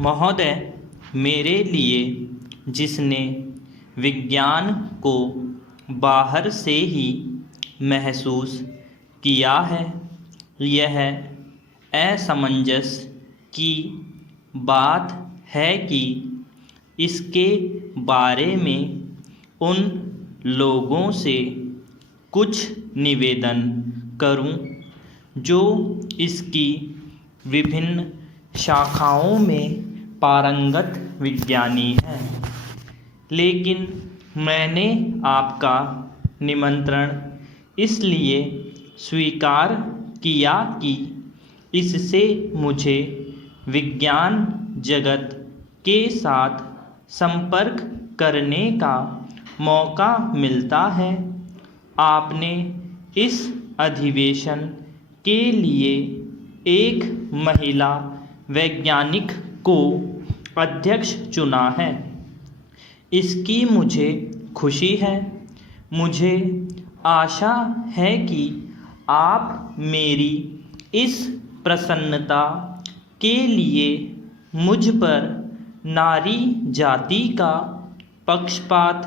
महोदय, मेरे लिए जिसने विज्ञान को बाहर से ही महसूस किया है, यह असमंजस की बात है कि इसके बारे में उन लोगों से कुछ निवेदन करूं जो इसकी विभिन्न शाखाओं में पारंगत विज्ञानी हैं। लेकिन मैंने आपका निमंत्रण इसलिए स्वीकार किया कि इससे मुझे विज्ञान जगत के साथ संपर्क करने का मौका मिलता है। आपने इस अधिवेशन के लिए एक महिला वैज्ञानिक को अध्यक्ष चुना है। इसकी मुझे खुशी है। मुझे आशा है कि आप मेरी इस प्रसन्नता के लिए मुझ पर नारी जाति का पक्षपात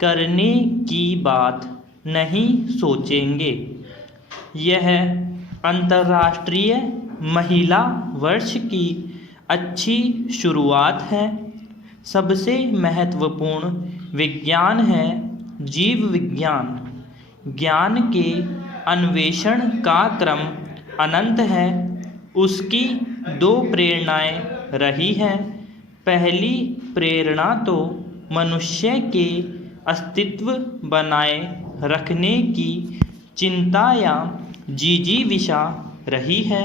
करने की बात नहीं सोचेंगे। यह अंतर्राष्ट्रीय महिला वर्ष की अच्छी शुरुआत है। सबसे महत्वपूर्ण विज्ञान है जीव विज्ञान। ज्ञान के अन्वेषण का क्रम अनंत है। उसकी दो प्रेरणाएं रही हैं। पहली प्रेरणा तो मनुष्य के अस्तित्व बनाए रखने की चिंता या जिजीविषा रही है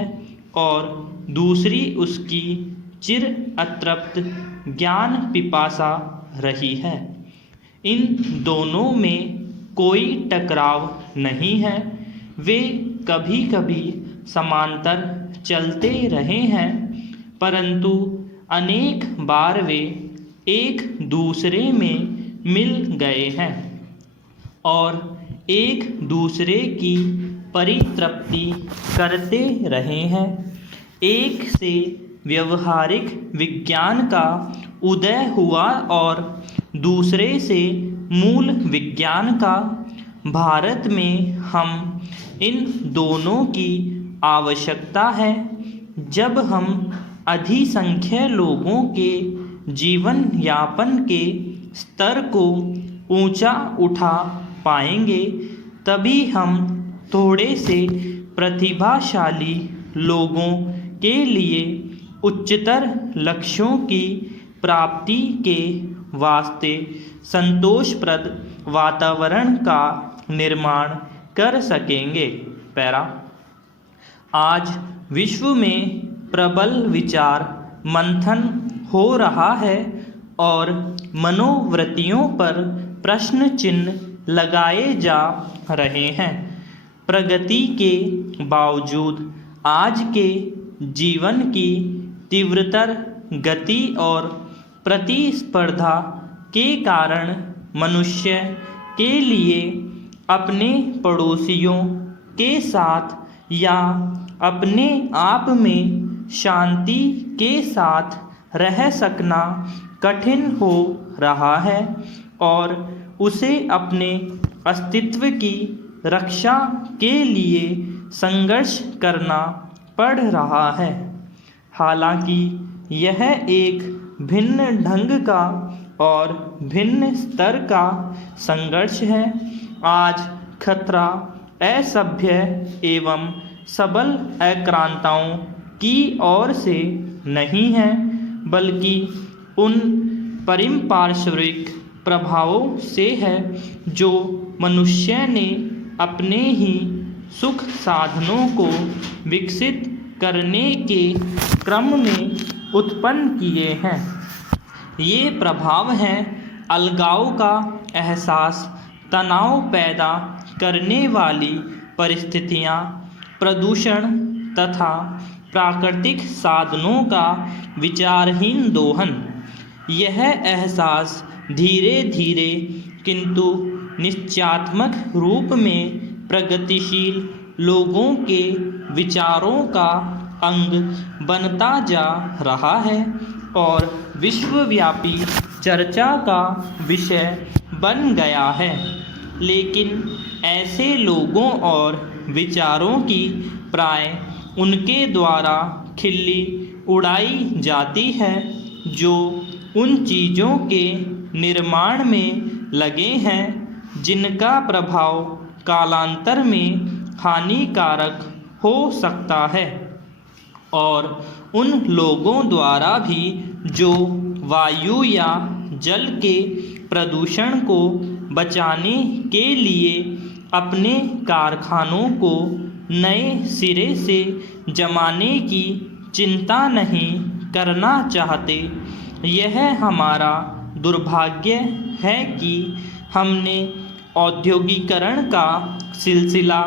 और दूसरी उसकी चिर अतृप्त ज्ञान पिपासा रही है। इन दोनों में कोई टकराव नहीं है। वे कभी कभी समांतर चलते रहे हैं, परंतु अनेक बार वे एक दूसरे में मिल गए हैं और एक दूसरे की परितृप्ति करते रहे हैं। एक से व्यवहारिक विज्ञान का उदय हुआ और दूसरे से मूल विज्ञान का। भारत में हम इन दोनों की आवश्यकता है। जब हम अधिसंख्य लोगों के जीवन यापन के स्तर को ऊंचा उठा पाएंगे, तभी हम थोड़े से प्रतिभाशाली लोगों के लिए उच्चतर लक्ष्यों की प्राप्ति के वास्ते संतोषप्रद वातावरण का निर्माण कर सकेंगे। पैरा। आज विश्व में प्रबल विचार मंथन हो रहा है और मनोवृत्तियों पर प्रश्न चिन्ह लगाए जा रहे हैं। प्रगति के बावजूद आज के जीवन की तीव्रतर गति और प्रतिस्पर्धा के कारण मनुष्य के लिए अपने पड़ोसियों के साथ या अपने आप में शांति के साथ रह सकना कठिन हो रहा है और उसे अपने अस्तित्व की रक्षा के लिए संघर्ष करना पड़ रहा है। हालांकि यह एक भिन्न ढंग का और भिन्न स्तर का संघर्ष है। आज खतरा असभ्य एवं सबल आक्रांताओं की ओर से नहीं है, बल्कि उन पार्श्विक प्रभावों से है जो मनुष्य ने अपने ही सुख साधनों को विकसित करने के क्रम में उत्पन्न किए हैं। ये प्रभाव हैं अलगाव का एहसास, तनाव पैदा करने वाली परिस्थितियाँ, प्रदूषण तथा प्राकृतिक साधनों का विचारहीन दोहन। यह एहसास धीरे धीरे किंतु निश्चयात्मक रूप में प्रगतिशील लोगों के विचारों का अंग बनता जा रहा है और विश्वव्यापी चर्चा का विषय बन गया है। लेकिन ऐसे लोगों और विचारों की प्राय उनके द्वारा खिल्ली उड़ाई जाती है जो उन चीज़ों के निर्माण में लगे हैं जिनका प्रभाव कालांतर में हानिकारक हो सकता है, और उन लोगों द्वारा भी जो वायु या जल के प्रदूषण को बचाने के लिए अपने कारखानों को नए सिरे से जमाने की चिंता नहीं करना चाहते। यह हमारा दुर्भाग्य है कि हमने औद्योगिकरण का सिलसिला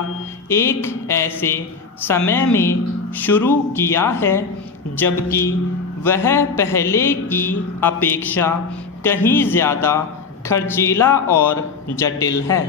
एक ऐसे समय में शुरू किया है जबकि वह पहले की अपेक्षा कहीं ज़्यादा खर्चीला और जटिल है।